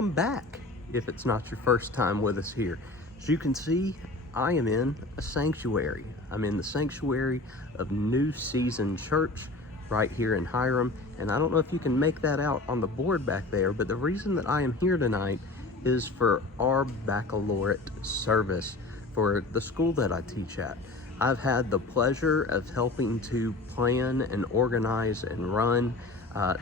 welcome back if it's not your first time with us here. As you can see, I am in a sanctuary. I'm in the sanctuary of New Season Church right here in Hiram, and I don't know if you can make that out on the board back there, but the reason that I am here tonight is for our baccalaureate service for the school that I teach at. I've had the pleasure of helping to plan and organize and run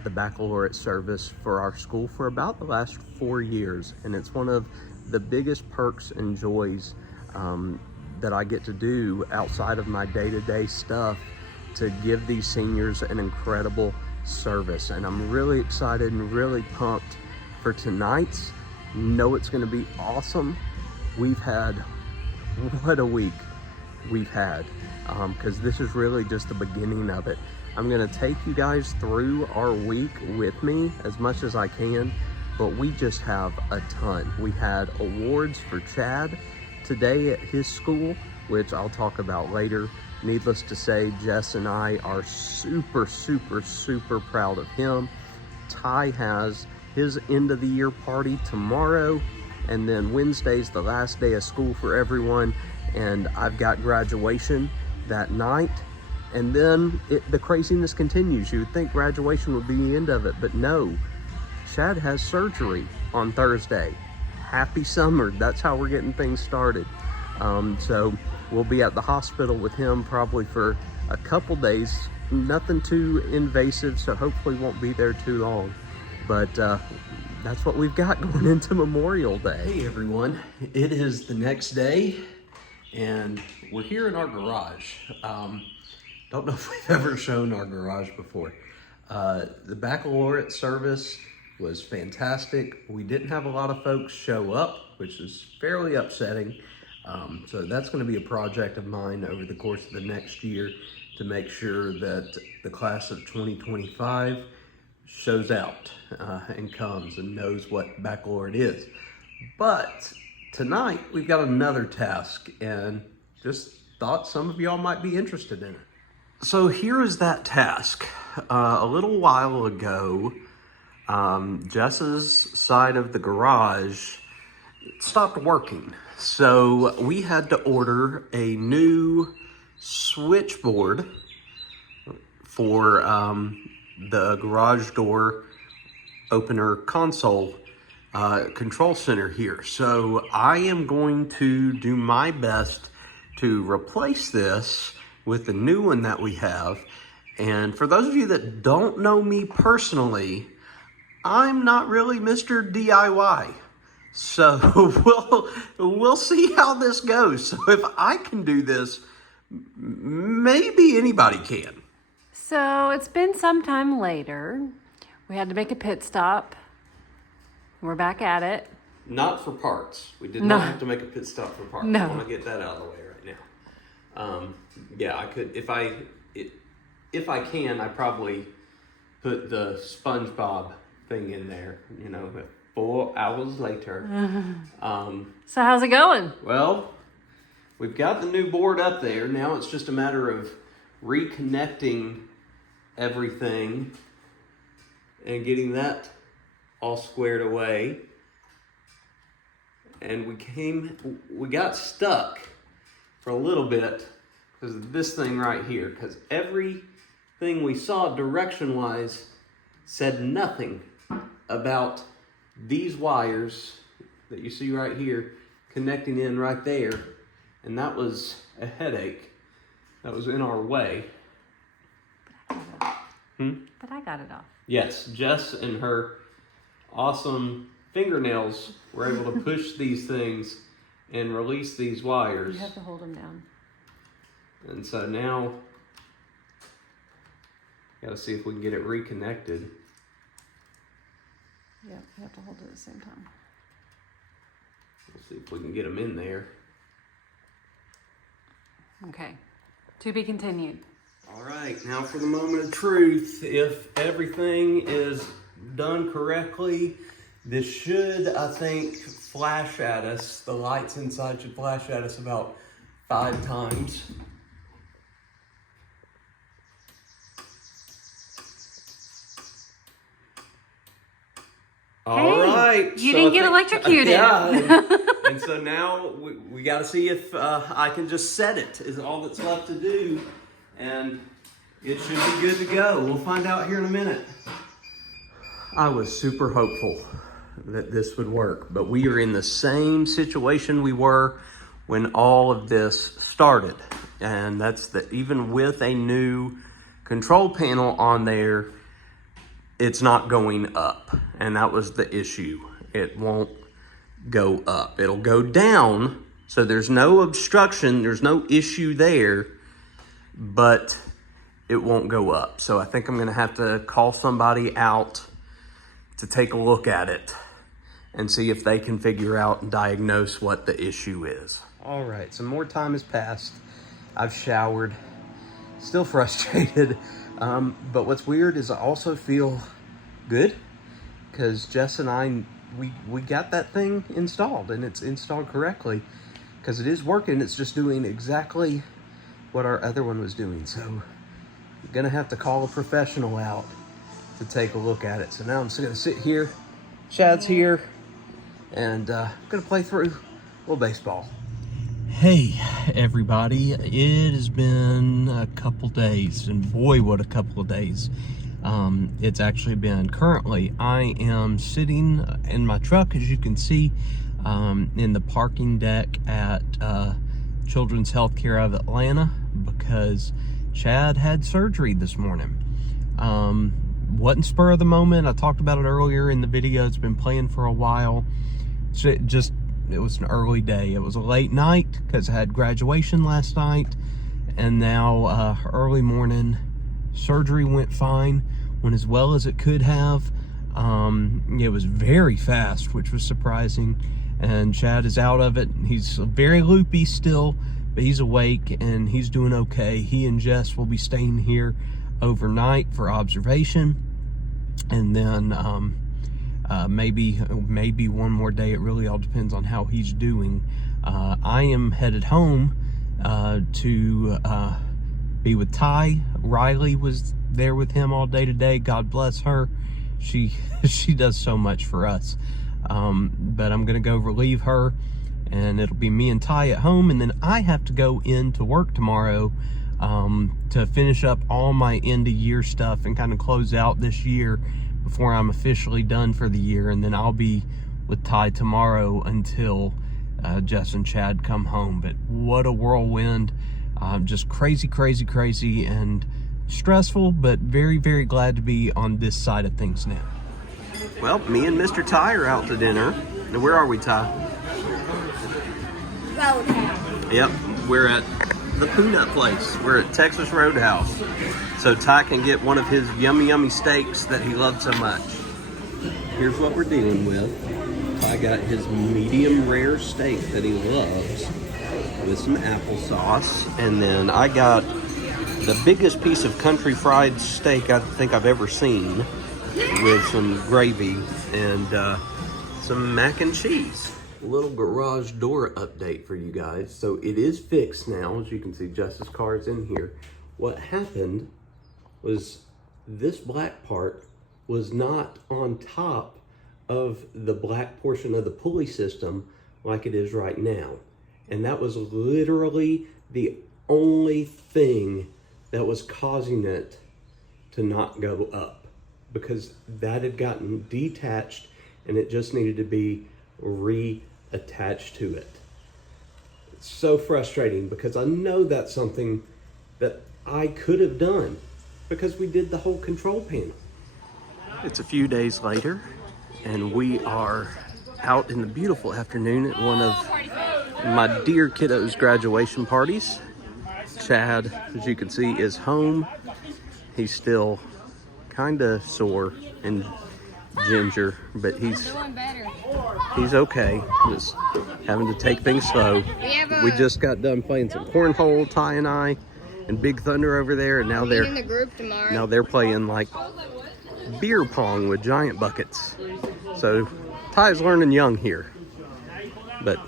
the baccalaureate service for our school for about the last 4 years, and it's one of the biggest perks and joys that I get to do outside of my day-to-day stuff, to give these seniors an incredible service. And I'm really excited and really pumped for tonight's. Know it's going to be awesome. We've had, what a week we've had, because this is really just the beginning of it. I'm going to take you guys through our week with me as much as I can, but we just have a ton. We had awards for Chad today at his school, which I'll talk about later. Needless to say, Jess and I are super proud of him. Ty has his end of the year party tomorrow, and then Wednesday's the last day of school for everyone, and I've got graduation that night. And then the craziness continues. You would think graduation would be the end of it, but no. Chad has surgery on Thursday. Happy summer. That's how we're getting things started. So we'll be at the hospital with him probably for a couple days. Nothing too invasive, so hopefully won't be there too long. But that's what we've got going into Memorial Day. Hey everyone, it is the next day, and we're here in our garage. Don't know if we've ever shown our garage before. The baccalaureate service was fantastic. We didn't have a lot of folks show up, which is fairly upsetting. So that's going to be a project of mine over the course of the next year, to make sure that the class of 2025 shows out and comes and knows what baccalaureate is. But tonight we've got another task, and just thought some of y'all might be interested in it. So here is that task. A little while ago, Jess's side of the garage stopped working. So we had to order a new switchboard for the garage door opener console control center here. So I am going to do my best to replace this with the new one that we have. And for those of you that don't know me personally, I'm not really Mr. DIY. So we'll see how this goes. So if I can do this, maybe anybody can. So it's been some time later. We had to make a pit stop. We're back at it. Not for parts. We did No. not have to make a pit stop for parts. No. I want to get that out of the way right now. Yeah, I could, if I can, I probably put the SpongeBob thing in there, 4 hours later. So how's it going? Well, we've got the new board up there. Now it's just a matter of reconnecting everything and getting that all squared away. And we got stuck for a little bit because of this thing right here, because everything we saw direction-wise said nothing about these wires that you see right here connecting in right there, and that was a headache that was in our way. But I got it off. Yes, Jess and her awesome fingernails were able to push these things and release these wires. You have to hold them down. And so now, got to see if we can get it reconnected. Yep, you have to hold it at the same time. We'll see if we can get them in there. Okay. To be continued. All right, now for the moment of truth. If everything is done correctly, this should, I think, flash at us. The lights inside should flash at us about 5 times. All Hey. right. You didn't get electrocuted. Yeah. And so now we got to see if I can just set it is all that's left to do. And it should be good to go. We'll find out here in a minute. I was super hopeful that this would work, but we are in the same situation we were when all of this started. And that's that even with a new control panel on there, it's not going up. And that was the issue. It won't go up. It'll go down. So there's no obstruction. There's no issue there, but it won't go up. So I think I'm going to have to call somebody out to take a look at it and see if they can figure out and diagnose what the issue is. All right, some more time has passed. I've showered, still frustrated. But what's weird is I also feel good because Jess and I, we got that thing installed, and it's installed correctly because it is working. It's just doing exactly what our other one was doing. So I'm gonna have to call a professional out to take a look at it. So now I'm just gonna sit here, Chad's here, and I'm gonna play through a little baseball. Hey everybody, it has been a couple days, and boy what a couple of days it's actually been. Currently I am sitting in my truck, as you can see, in the parking deck at Children's Healthcare of Atlanta because Chad had surgery this morning. Wasn't spur of the moment. I talked about it earlier in the video. It's been playing for a while. So it was an early day. It was a late night because I had graduation last night, and now early morning. Surgery went fine, went as well as it could have. It was very fast, which was surprising, and Chad is out of it. He's very loopy still, but he's awake and he's doing okay. He and Jess will be staying here overnight for observation, and then maybe one more day. It really all depends on how he's doing. I am headed home to be with Ty. Riley was there with him all day today. God bless her. She does so much for us. But I'm gonna go relieve her, and it'll be me and Ty at home, and then I have to go into work tomorrow to finish up all my end of year stuff and kind of close out this year before I'm officially done for the year. And then I'll be with Ty tomorrow until Jess and Chad come home. But what a whirlwind. Just crazy and stressful, but very, very glad to be on this side of things now. Well, me and Mr. Ty are out to dinner. Now, where are we, Ty? Roadhouse. Yep, we're at the Peanut Place. We're at Texas Roadhouse. So Ty can get one of his yummy steaks that he loves so much. Here's what we're dealing with. I got his medium rare steak that he loves with some applesauce. And then I got the biggest piece of country fried steak I think I've ever seen with some gravy and some mac and cheese. A little garage door update for you guys. So it is fixed now. As you can see, Jess's car is in here. What happened was this black part was not on top of the black portion of the pulley system like it is right now. And that was literally the only thing that was causing it to not go up, because that had gotten detached and it just needed to be reattached to it. It's so frustrating because I know that's something that I could have done because we did the whole control panel. It's a few days later and we are out in the beautiful afternoon at one of my dear kiddo's graduation parties. Chad, as you can see, is home. He's still kind of sore and ginger, but he's okay. Just having to take things slow. We just got done playing some cornhole, Ty and I, and Big Thunder over there, and now they're playing like beer pong with giant buckets. So Ty's learning young here, but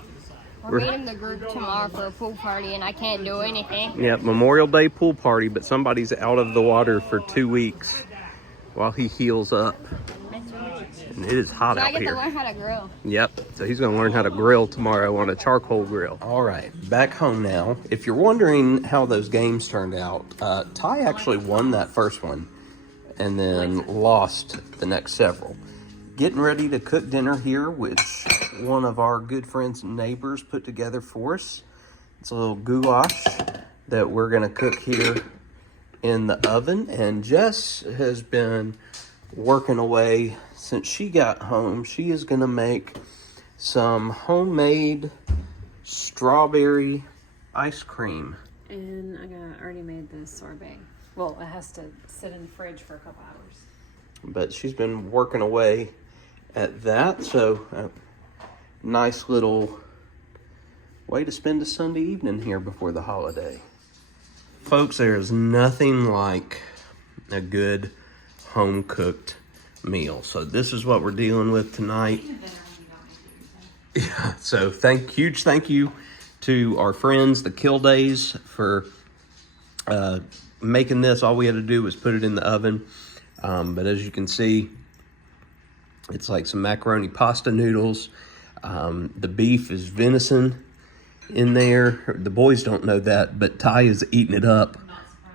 we're meeting the group tomorrow for a pool party, and I can't do anything. Yeah, Memorial Day pool party, but somebody's out of the water for 2 weeks while he heals up. And it is hot So I out get to here. learn how to grill. Yep, so he's gonna learn how to grill tomorrow on a charcoal grill. All right, back home now. If you're wondering how those games turned out, Ty actually won that first one and then lost the next several. Getting ready to cook dinner here, which one of our good friends and neighbors put together for us. It's a little goulash that we're gonna cook here in the oven, and Jess has been working away since she got home. She is gonna make some homemade strawberry ice cream. And I already made the sorbet. Well, it has to sit in the fridge for a couple hours. But she's been working away at that, so nice little way to spend a Sunday evening here before the holiday. Folks, there is nothing like a good home-cooked meal. So this is what we're dealing with tonight. Yeah, so huge thank you to our friends, the Kildays, for making this. All we had to do was put it in the oven. But as you can see, it's like some macaroni pasta noodles. The beef is venison in there. The boys don't know that, but Ty is eating it up.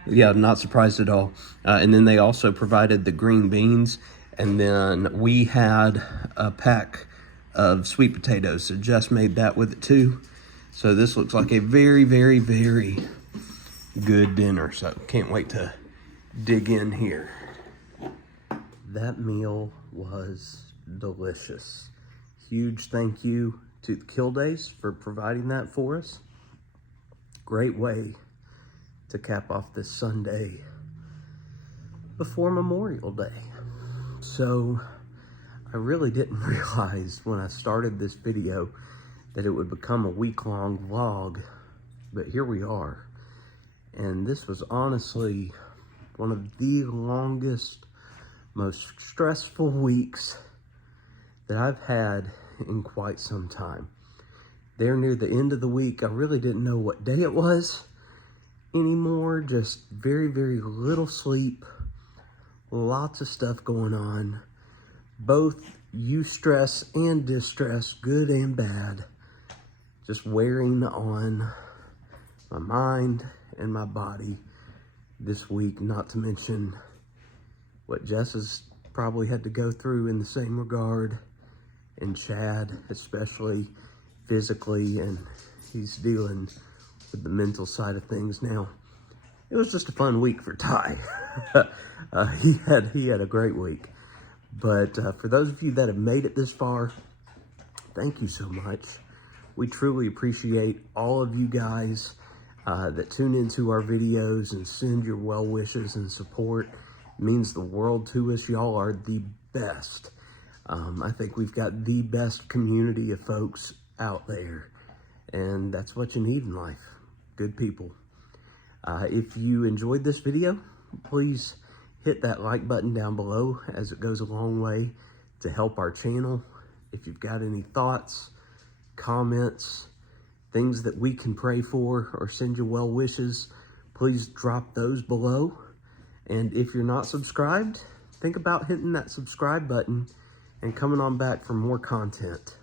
Yeah, not surprised at all. And then they also provided the green beans. And then we had a pack of sweet potatoes. So Jess made that with it too. So this looks like a very, very, very good dinner. So can't wait to dig in here. That meal was delicious. Huge thank you to the Kildays for providing that for us. Great way to cap off this Sunday before Memorial Day. So I really didn't realize when I started this video that it would become a week-long vlog, but here we are. And this was honestly one of the longest, most stressful weeks that I've had in quite some time. There near the end of the week, I really didn't know what day it was anymore. Just very, very little sleep, lots of stuff going on, both eustress and distress, good and bad, just wearing on my mind and my body this week, not to mention what Jess has probably had to go through in the same regard, and Chad, especially physically, and he's dealing with the mental side of things now. It was just a fun week for Ty. He had a great week. But for those of you that have made it this far, thank you so much. We truly appreciate all of you guys that tune into our videos and send your well wishes and support. It means the world to us. Y'all are the best. I think we've got the best community of folks out there, and that's what you need in life. Good people. If you enjoyed this video, please hit that like button down below, as it goes a long way to help our channel. If you've got any thoughts, comments, things that we can pray for or send you well wishes, please drop those below. And if you're not subscribed, think about hitting that subscribe button and coming on back for more content.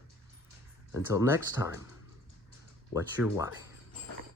Until next time, what's your why?